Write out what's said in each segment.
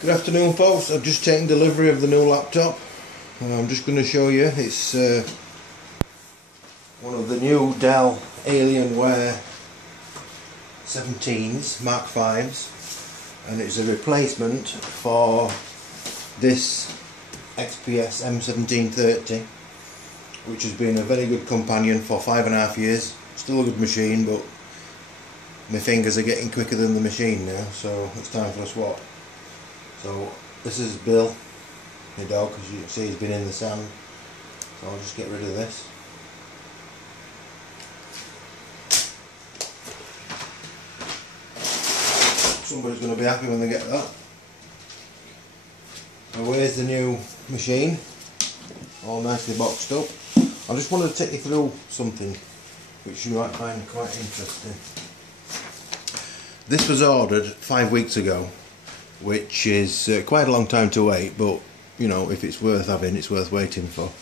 Good afternoon, folks. I've just taken delivery of the new laptop. I'm just going to show you. It's one of the new Dell Alienware 17s, Mark 5s, and it's a replacement for this XPS M1730, which has been a very good companion for 5.5 years. Still a good machine, but my fingers are getting quicker than the machine now, so it's time for a swap. So this is Bill, my dog. As you can see, he's been in the sand, so I'll just get rid of this. Somebody's going to be happy when they get that. So where's the new machine, all nicely boxed up. I just wanted to take you through something which you might find quite interesting. This was ordered 5 weeks ago, which is quite a long time to wait, but you know, if it's worth having, it's worth waiting for.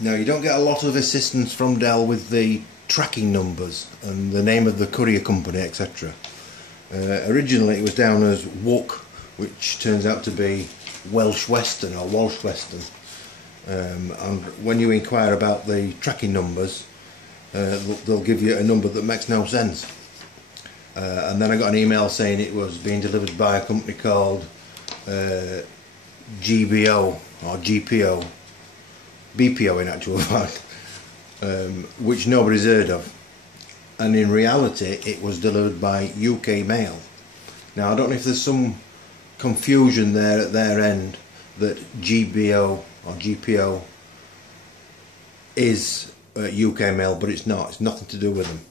Now, you don't get a lot of assistance from Dell with the tracking numbers and the name of the courier company, etc. Originally it was down as WUK, which turns out to be Welsh Western or Walsh Western, and when you inquire about the tracking numbers, they'll give you a number that makes no sense. And then I got an email saying it was being delivered by a company called GBO or GPO, BPO in actual fact, which nobody's heard of. And in reality it was delivered by UK Mail. Now, I don't know if there's some confusion there at their end that GBO or GPO is UK Mail, but it's not. It's nothing to do with them.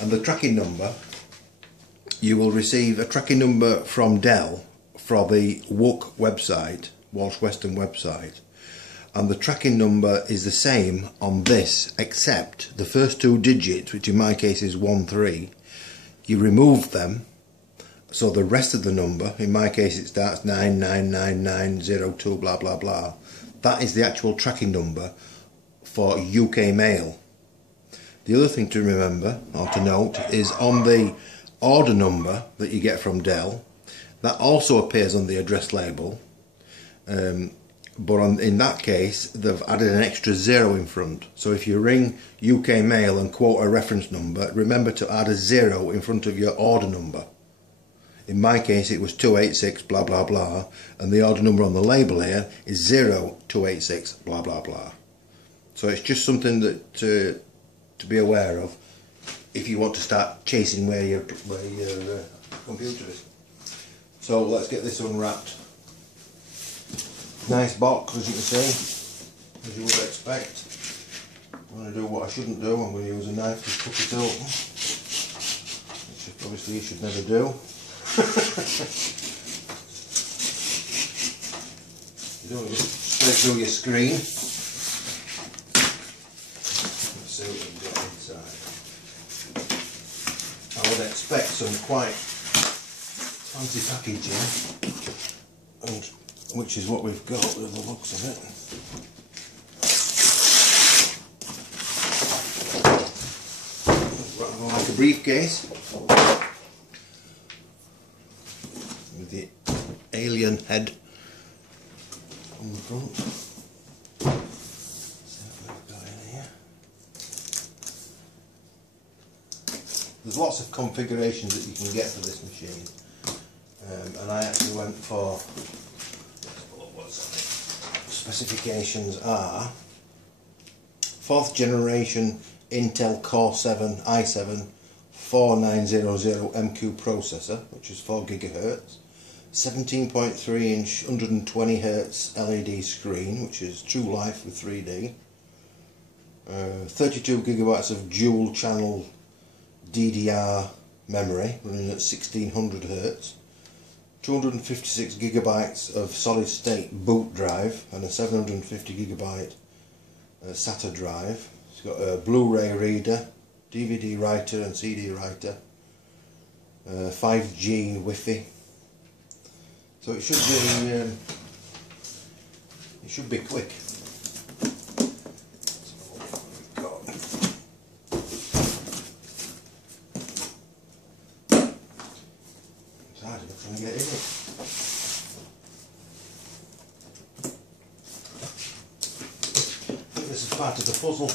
And the tracking number, you will receive a tracking number from Dell for the WUK website, Walsh Western website, and the tracking number is the same on this, except the first 2 digits, which in my case is 13, you remove them, so the rest of the number, in my case it starts 9999902 blah blah blah, that is the actual tracking number for UK Mail. The other thing to remember or to note is on the order number that you get from Dell, that also appears on the address label, but in that case they've added an extra 0 in front. So if you ring UK Mail and quote a reference number, remember to add a 0 in front of your order number. In my case it was 286 blah blah blah, and the order number on the label here is 0286 blah blah blah. So it's just something that to be aware of if you want to start chasing where your computer is. So let's get this unwrapped. Nice box, as you can see, as you would expect. I'm going to do what I shouldn't do. I'm going to use a knife to cut it open, which obviously you should never do. You don't want to get straight through your screen. Let's see what we've got inside. I would expect some quite fancy packaging, and which is what we've got with the looks of it. Rather like a briefcase with the alien head on the front. There's lots of configurations that you can get for this machine, and I actually went for, specifications are 4th generation Intel Core 7 i7 4900 MQ processor, which is 4 GHz, 17.3 inch 120 Hz LED screen, which is true life with 3D, 32 GB of dual channel DDR memory running at 1600 Hz, 256 GB of solid state boot drive, and a 750 GB SATA drive. It's got a Blu-ray reader, DVD writer and CD writer, 5G Wi-Fi. So it should be quick. Trying to get in it. part of the puzzle.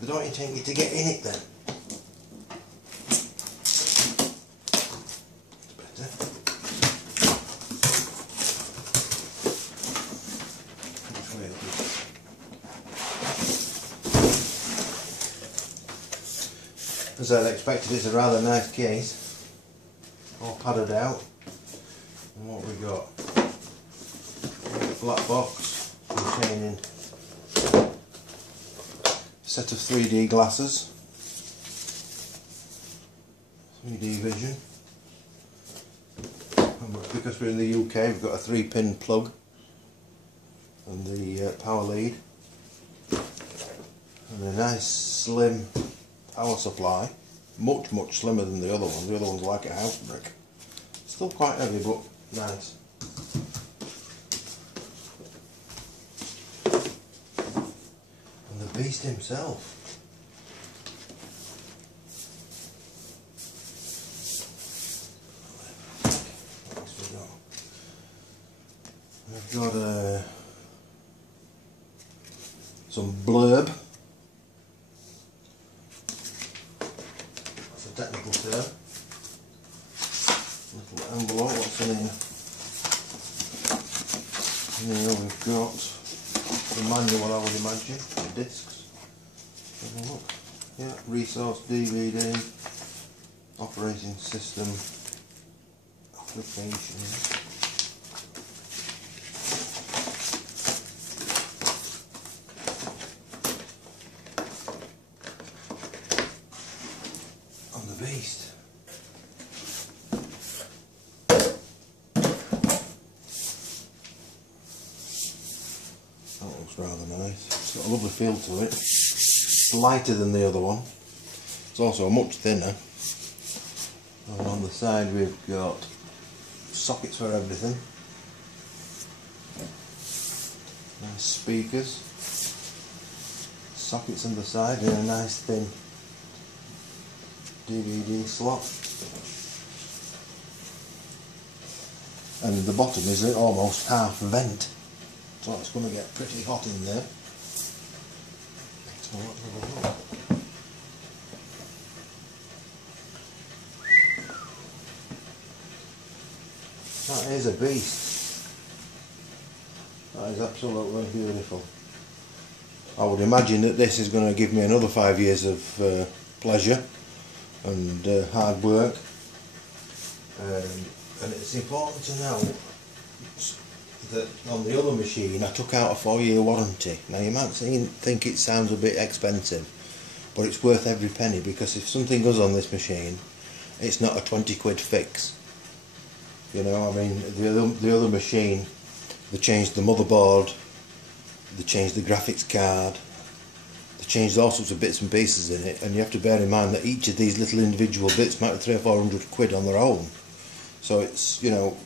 They don't intend you to get in it then. It's better. Which way up is it? As I'd expected, it's a rather nice case, all padded out. And what we got? A black box containing a set of 3D glasses, 3D vision. And because we're in the UK, we've got a 3-pin plug and the power lead, and a nice slim power supply, much slimmer than the other one. The other one's like a house brick. Still quite heavy, but nice. And the beast himself. What else we got? We've got some blurb. Technical term. Little envelope, what's in here? Here we've got the manual, I would imagine, the discs. Have a look. Yeah, resource DVD, operating system, applications. Beast. That looks rather nice. It's got a lovely feel to it. It's lighter than the other one. It's also much thinner. And on the side we've got sockets for everything. Nice speakers. Sockets on the side and a nice thin DVD slot, and at the bottom is almost half vent, so it's going to get pretty hot in there. So let's have a look. That is a beast. That is absolutely beautiful. I would imagine that this is going to give me another 5 years of pleasure and hard work, and it's important to know that on the other machine I took out a 4-year warranty. Now you might think it sounds a bit expensive, but it's worth every penny, because if something goes on this machine, it's not a 20 quid fix. You know, I mean, the other machine, they changed the motherboard, they changed the graphics card, changed all sorts of bits and pieces in it, and you have to bear in mind that each of these little individual bits might be 300 or 400 quid on their own. So it's, you know,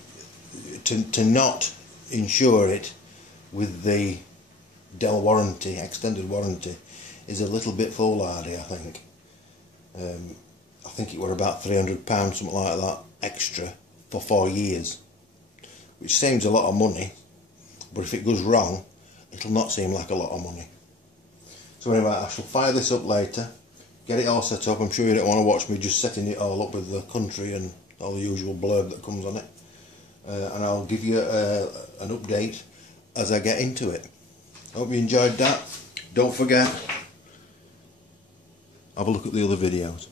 to not insure it with the Dell warranty, extended warranty, is a little bit foolhardy, I think. I think it were about £300, something like that, extra for 4 years, which seems a lot of money, but if it goes wrong, it'll not seem like a lot of money. So anyway, I shall fire this up later, get it all set up. I'm sure you don't want to watch me just setting it all up with the country and all the usual blurb that comes on it. And I'll give you an update as I get into it. Hope you enjoyed that. Don't forget, have a look at the other videos.